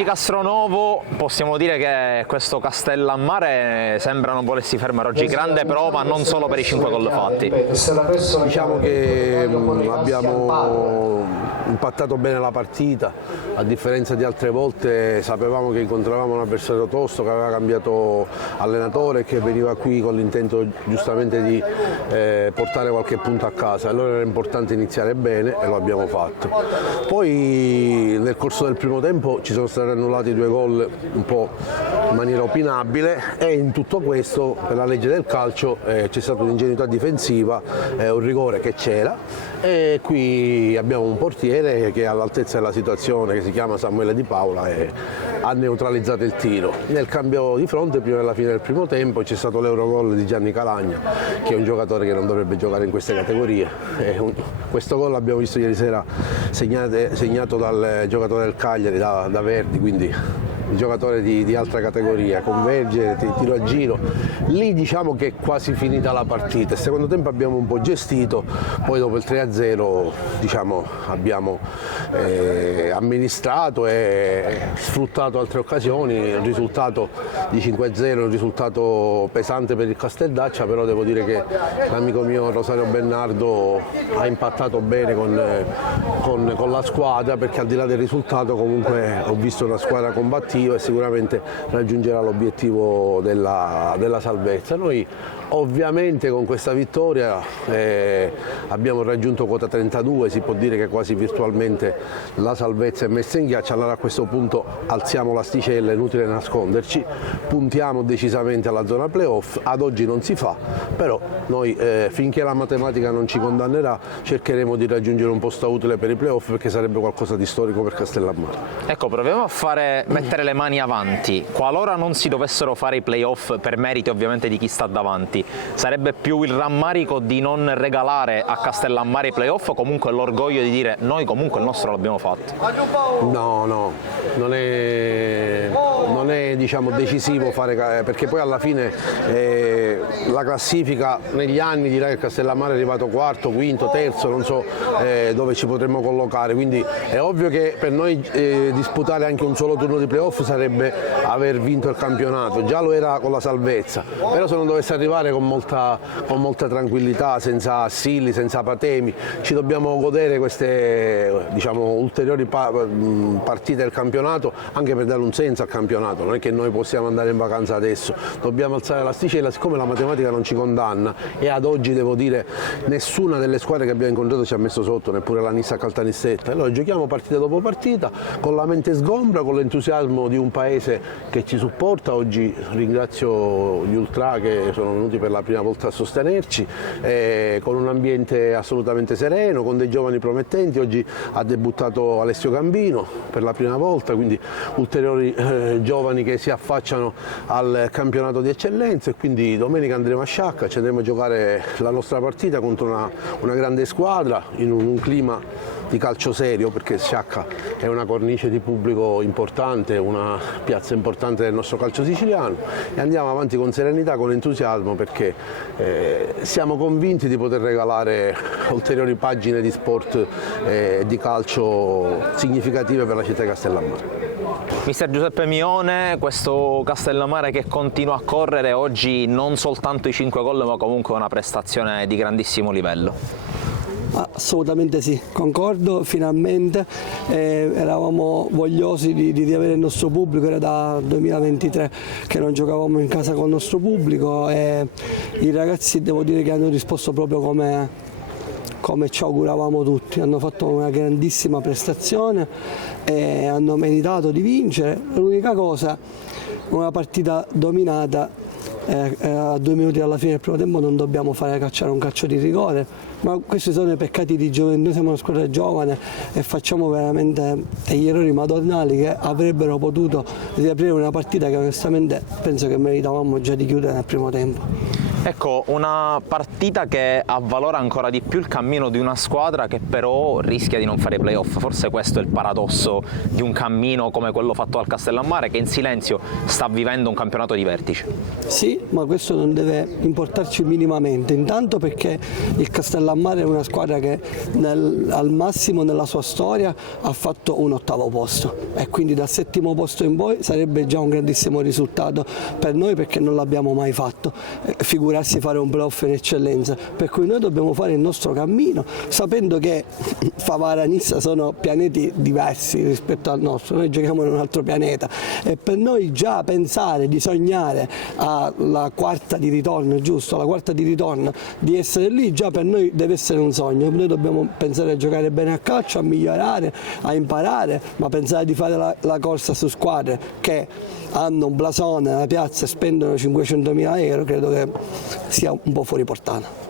Giovanni Castronovo, possiamo dire che questo Castellammare sembra non volersi fermare oggi, grande prova non solo per i 5 gol fatti. Diciamo che abbiamo impattato bene la partita, a differenza di altre volte sapevamo che incontravamo un avversario tosto, che aveva cambiato allenatore e che veniva qui con l'intento giustamente di portare qualche punto a casa, allora era importante iniziare bene e lo abbiamo fatto. Poi nel corso del primo tempo ci sono stati annullati 2 gol un po' in maniera opinabile e in tutto questo, per la legge del calcio, c'è stata un'ingenuità difensiva, un rigore che c'era e qui abbiamo un portiere che è all'altezza della situazione, che si chiama Samuele Di Paola e ha neutralizzato il tiro. Nel cambio di fronte, prima della fine del primo tempo, c'è stato l'Eurogol di Gianni Calagna, che è un giocatore che non dovrebbe giocare in queste categorie. Questo gol l'abbiamo visto ieri sera segnato dal giocatore del Cagliari, da Verdi, quindi un giocatore di altra categoria, converge, tiro a giro. Lì diciamo che è quasi finita la partita. Il secondo tempo abbiamo un po' gestito, poi dopo il 3-0 diciamo, abbiamo amministrato e sfruttato altre occasioni. Il risultato di 5-0 è un risultato pesante per il Casteldaccia, però devo dire che l'amico mio Rosario Bernardo ha impattato bene con la squadra, perché al di là del risultato comunque ho visto una squadra combattiva e sicuramente raggiungerà l'obiettivo della salvezza. Noi ovviamente con questa vittoria abbiamo raggiunto quota 32, si può dire che quasi virtualmente la salvezza è messa in ghiaccio, allora a questo punto alziamo l'asticella, è inutile nasconderci, puntiamo decisamente alla zona playoff, ad oggi non si fa, però noi finché la matematica non ci condannerà cercheremo di raggiungere un posto utile per i playoff, perché sarebbe qualcosa di storico per Castellammare. Ecco, proviamo a mettere le mani avanti. Qualora non si dovessero fare i playoff, per merito ovviamente di chi sta davanti, sarebbe più il rammarico di non regalare a Castellammare i playoff o comunque l'orgoglio di dire noi comunque il nostro l'abbiamo fatto? No, non è diciamo, decisivo fare, perché poi alla fine la classifica negli anni dirà che Castellammare è arrivato quarto, quinto, terzo, non so dove ci potremmo collocare, quindi è ovvio che per noi disputare anche un solo turno di playoff sarebbe aver vinto il campionato, già lo era con la salvezza, però se non dovesse arrivare con molta tranquillità, senza assilli, senza patemi, ci dobbiamo godere queste diciamo, ulteriori partite del campionato, anche per dare un senso al campionato. Non è che noi possiamo andare in vacanza adesso, dobbiamo alzare l'asticella, siccome la matematica non ci condanna e ad oggi devo dire nessuna delle squadre che abbiamo incontrato ci ha messo sotto, neppure la Nissa Caltanissetta. Allora giochiamo partita dopo partita con la mente sgombra, con l'entusiasmo di un paese che ci supporta. Oggi ringrazio gli ultra che sono venuti per la prima volta a sostenerci, con un ambiente assolutamente sereno, con dei giovani promettenti. Oggi ha debuttato Alessio Gambino per la prima volta, quindi ulteriori giovani che si affacciano al campionato di eccellenza, e quindi domenica andremo a Sciacca, ci andremo a giocare la nostra partita contro una grande squadra in un clima di calcio serio, perché Sciacca è una cornice di pubblico importante, una piazza importante del nostro calcio siciliano, e andiamo avanti con serenità, con entusiasmo, perché siamo convinti di poter regalare ulteriori pagine di sport e di calcio significative per la città di Castellammare. Mister Giuseppe Mione, questo Castellammare che continua a correre oggi, non soltanto i 5 gol ma comunque una prestazione di grandissimo livello. Assolutamente sì, concordo, finalmente eravamo vogliosi di avere il nostro pubblico, era da 2023 che non giocavamo in casa con il nostro pubblico e i ragazzi devo dire che hanno risposto proprio come ci auguravamo tutti, hanno fatto una grandissima prestazione e hanno meritato di vincere. L'unica cosa, una partita dominata, a 2 minuti dalla fine del primo tempo non dobbiamo fare cacciare un calcio di rigore, ma questi sono i peccati di gioventù. Noi siamo una squadra giovane e facciamo veramente degli errori madornali che avrebbero potuto riaprire una partita che onestamente penso che meritavamo già di chiudere nel primo tempo. Ecco, una partita che avvalora ancora di più il cammino di una squadra che però rischia di non fare i playoff. Forse questo è il paradosso di un cammino come quello fatto dal Castellammare, che in silenzio sta vivendo un campionato di vertice. Sì, ma questo non deve importarci minimamente, intanto perché il Castellammare è una squadra che al massimo nella sua storia ha fatto un 8° posto e quindi dal 7° posto in poi sarebbe già un grandissimo risultato per noi, perché non l'abbiamo mai fatto, figurarsi fare un playoff in eccellenza, per cui noi dobbiamo fare il nostro cammino sapendo che Favara e Nissa sono pianeti diversi rispetto al nostro, noi giochiamo in un altro pianeta e per noi già pensare di sognare alla quarta di ritorno, giusto, alla quarta di ritorno, di essere lì, già per noi deve essere un sogno. Noi dobbiamo pensare a giocare bene a calcio, a migliorare, a imparare, ma pensare di fare la corsa su squadre che hanno un blasone alla piazza e spendono 500.000 euro credo che sia un po' fuori portata.